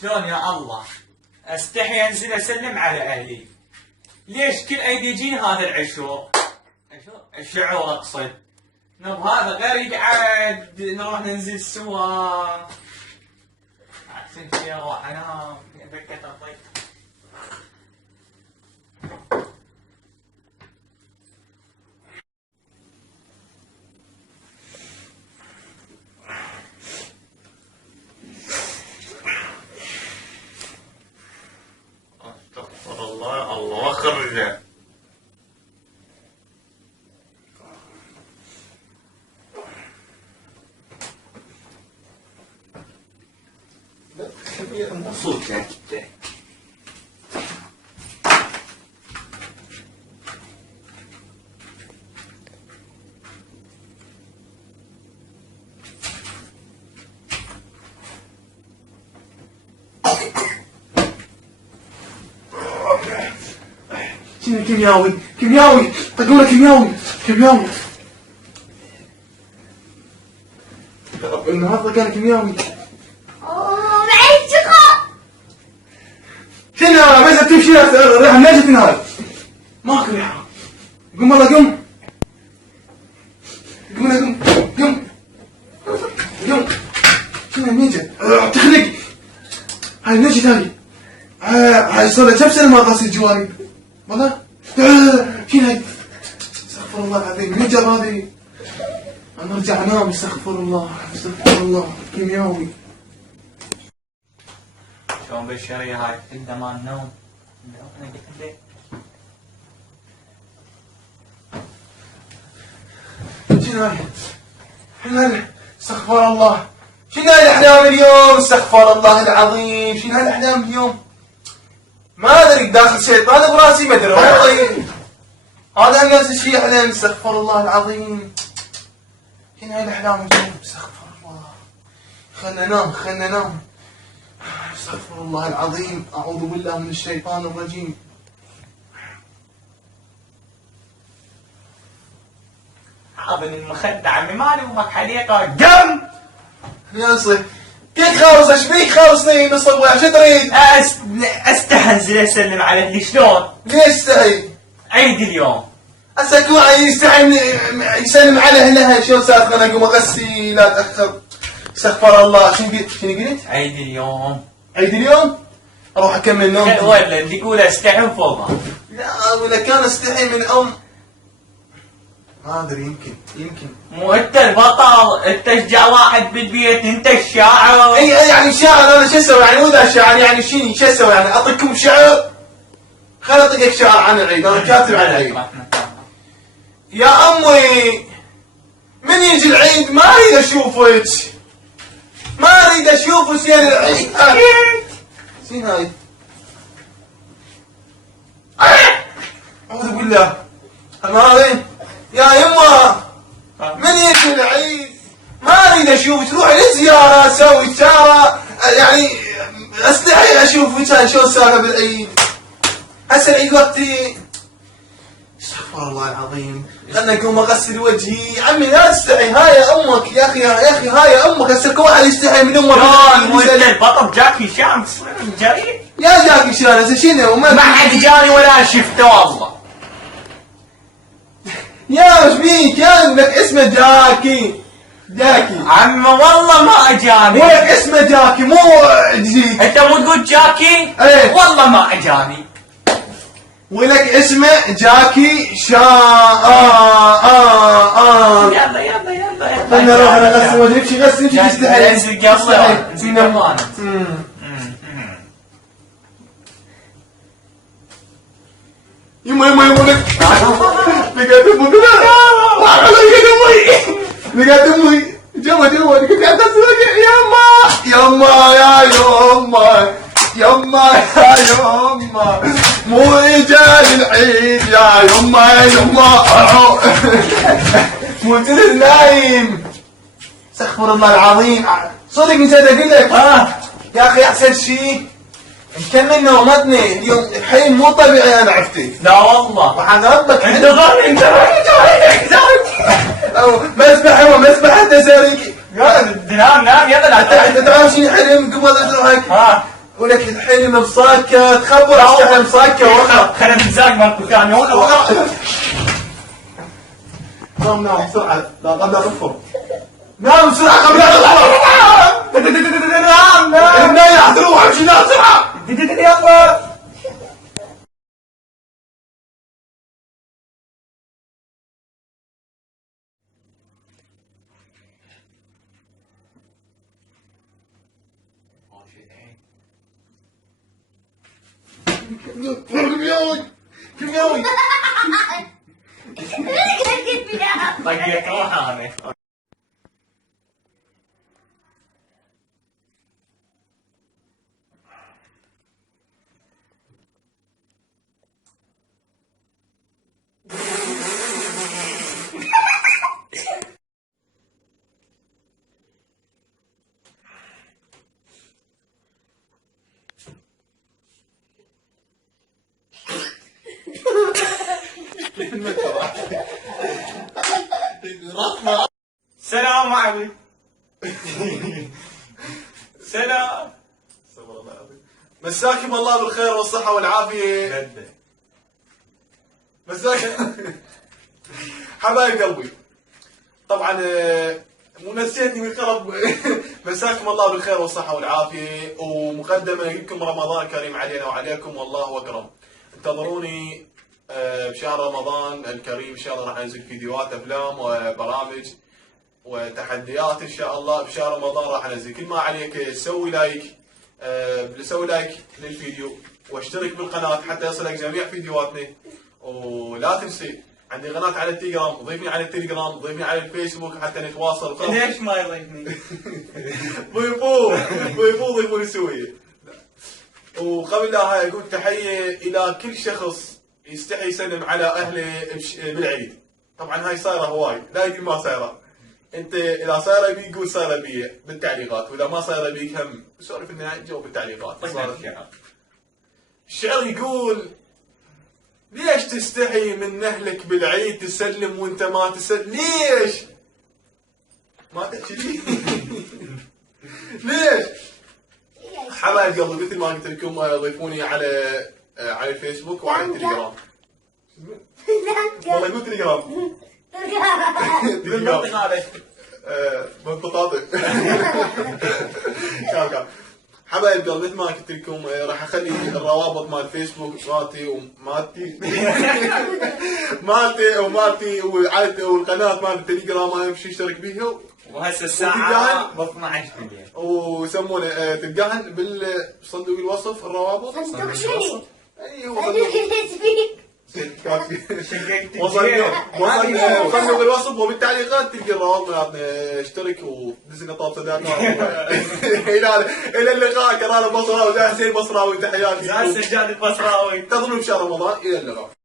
شلون يا الله؟ استحي انزل اسلم على اهلي. ليش كل ايد يجين هذا العشور؟ الشعور اقصد. نب هذا غير يقعد نروح ننزل سوا. احسن شي اروح انام بكة الضيق. استغفر الله. الله خرجه. مبسوط يا كده. شنو كيمياوي؟ كيمياوي طقوله كيمياوي كيمياوي. يا رب النهارده كان كيمياوي. معي شغل. شنو بس تمشي ريحه منين هاي؟ ماكو ريحه. قم والله قم. قم قم قم. شنو منين جت؟ تخنق. هاي منين جت هاي؟ هاي صار لها كم سنه ما غاسل جواري. والله شنو هاي؟ استغفر الله العظيم منين جاب هذه؟ انا ارجع انام. استغفر الله استغفر الله. كيمياوي. شلون بالشرية هاي؟ تبدا مال النوم. انا قلت لك شنو هاي؟ استغفر الله. شنو هاي الاحلام اليوم؟ استغفر الله العظيم. شنو هاي الاحلام اليوم؟ ما ادري داخل شيطان براسي ما ادري والله. هذا نفس الشيء احلام. استغفر الله العظيم. شنو هاي الاحلام اليوم؟ استغفر الله. خلنا ننام خلنا ننام. استغفر الله العظيم. اعوذ بالله من الشيطان الرجيم. حاضن المخدة عمي مالي ومك حليقة قم. يا صيح كيف خالص؟ ايش بيك خالصني نص الوقت؟ شو تريد؟ استهزل اسلم على اهلي. شلون؟ ليش تستحي؟ عيد اليوم. هسه كل واحد يستحي يسلم على اهلها. شو صار؟ انا اقوم اغسي لا اتاخر. استغفر الله. شنو قلت؟ عيد اليوم. عيد اليوم؟ اروح اكمل نوم. ولا اللي يقول استحي وفوضى. لا ولا كان استحي من ما ادري يمكن مو انت البطل. انت اشجع واحد بالبيت. انت الشاعر. اي يعني شاعر. انا شو اسوي يعني؟ مو ذا شاعر يعني شو اسوي يعني؟ اعطيكم شعر؟ خل اعطيك شعر عن العيد. انا كاتب عن العيد. يا امي من يجي العيد ما اريد اشوفك. ما اريد اشوفك زين العيد. شنو هاي؟ اعوذ بالله. هذه يا يما من يجي العيد ما اريد اشوفك. روحي لزياره اسوي شاره يعني. استحي اشوفك. شو السالفه بالعيد؟ هسه العيد وقتي. استغفر الله العظيم. خلنا اقوم اغسل وجهي. عمي لا تستحي. هاي امك يا اخي يا اخي. هاي امك. هسه كل واحد يستحي من امه. مو انت البطل جاكي شان جاي. يا جاكي شان هسه شنو؟ ما حد جاني ولا شفته والله. يا ايش بيك؟ يا لك اسمه جاكي. عمي والله ما اجاني. ولك اسمه جاكي مو جديد. انت مو تقول جاكي؟ ايه والله ما اجاني. ولك اسمه جاكي يلا يلا يلا. خلنا نروح نغسل وجهك. شي غسل وجهك تستحي. انزل قبله. انزل قبله. يما لك لقيت امي. لقيت امي جوا لقيت قاعد اغسل وجهي. يما مو اجاني العيد يا يما. مو جلس نايم. استغفر الله العظيم. صدق نسيت اقول لك. يا اخي احسن شيء نكمل نومتنا اليوم. الحين مو طبيعي انا عفتي. لا والله. وحق ربك انت غالي. انت مسبح انت ساريك. نام يلا. لا انت تعرف شنو حلم قبل ادرك؟ ولك الحين مسكت خبر افتح مسكت وقف. خلينا نتزاق مرة ثانية نام بسرعة لا قبل لا تفر. نام بسرعة قبل لا تفر. نام الناية حتروح امشي نام بسرعة. يلا كيف قوي طقيت روحاني. سلام عليكم. سلام. مساكم الله بالخير والصحة والعافية. مساك حبايب قلبي. طبعا مو نسيتني من قلب. مساكم الله بالخير والصحة والعافية، ومقدمة لكم رمضان كريم علينا وعليكم والله أكرم. انتظروني بشهر رمضان الكريم ان شاء الله راح انزل فيديوهات افلام وبرامج وتحديات ان شاء الله بشهر رمضان راح انزل. كل ما عليك سوي لايك، سوي لايك للفيديو واشترك بالقناة حتى يصلك جميع فيديوهاتنا. ولا تنسي عندي قناة على التليجرام، ضيفني على التليجرام، ضيفني على الفيسبوك حتى نتواصل. ليش ما يضيفني؟ ضيفوني سوية. وقبل لا هاي اقول تحية الى كل شخص يستحي يسلم على اهله بالعيد. طبعا هاي صايره هواي، لا يدري ما صايره. انت اذا صايره بيك قول صايره بي بالتعليقات، واذا ما صايره بيك هم سولف لنا جاوب بالتعليقات. الشعر يقول: ليش تستحي من اهلك بالعيد تسلم وانت ما تسلم؟ ليش؟ ما تحكي لي؟ ليش؟ حبايب قلبي مثل ما قلت لكم ضيفوني على الفيسبوك وعلى التليجرام. والله قلت تليجرام. بالمنطقة هذه. منطقة كان حبايب قلبي مثل ما قلت لكم راح اخلي الروابط مال الفيسبوك مالتي والقناة مال التليجرام امشي اشترك بيها. وهسه الساعة ب 12 بالليل. ويسمونه تلقاهن بالصندوق الوصف الروابط. صندوق شنو؟ اي هو صندوق شققت صندوق الوصف وبالتعليقات تلقى الروابط مالتنا. اشترك ودز لنا طاب صداقة. الى اللقاء. كان انا بصراوي، حسين بصراوي، تحياتي. سجاد البصراوي. انتظرونا بشهر رمضان. الى اللقاء.